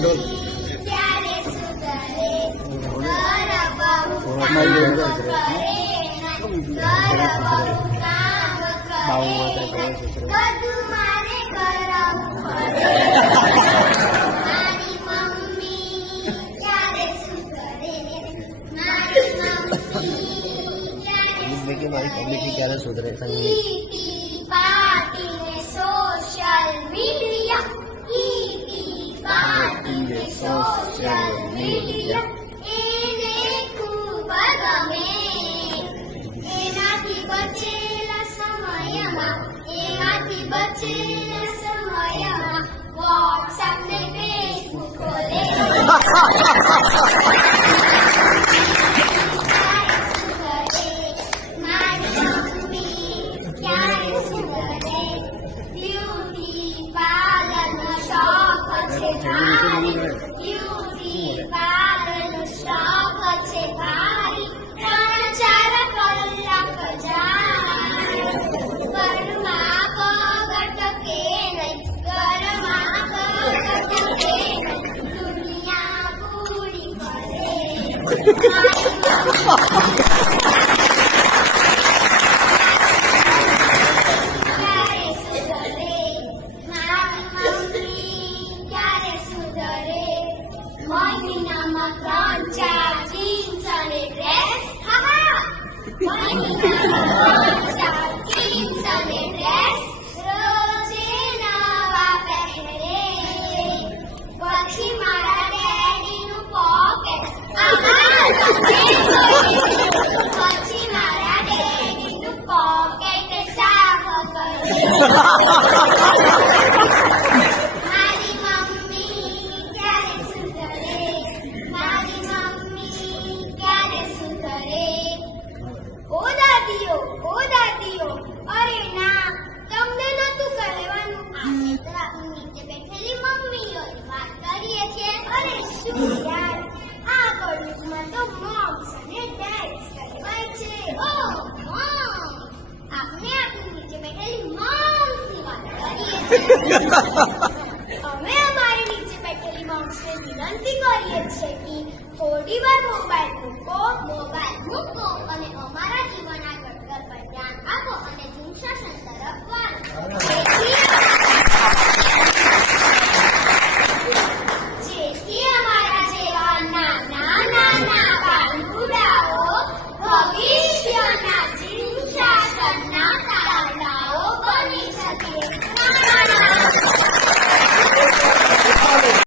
ત્યારે સુધરે ઘર બહુ કામ કરે ઘર બહુ કામ કરે બધું મારે કરવું પડે મારી મમ્મી ત્યારે સુધરે મારી મમ્મી ક્યારે સુધરે પાર્ટી ને સોશિયલ મીડિયા એને ખૂબ ગમે એનાથી બચેલા સમયમાં વોટ્સએપ ને ફેસબુક ખોલે બ્યુટી પાર્લરનો શોખ છે ભાઈ 3-4 કલાક જાય ઘરમાં પગટકે નહીં દુનિયા પૂરી કરે મહિનામાં 3-4 જીન્સ અને ડ્રેસ રોજે નવા પહેરે પછી મારા ડેડીનું પોકેટ સાફ કરે ઓ દાદીઓ અરે ના તમને નતું કહેવાનું આપણે તો નીચે બેઠેલી મમ્મીઓની વાત કરીએ છીએ અરે શું યાર આ કોલેજમાં તો મોમ્સ અને ડેડ્સ કહેવાય છે ઓ મોમ આપણે નીચે બેઠેલી મોમ્સની વાત કરીએ છીએ અમે અમારી નીચે બેઠેલી મોમ્સને વિનંતી કરીએ છીએ કે થોડી વાર મોબાઈલ મૂકો અને અમારા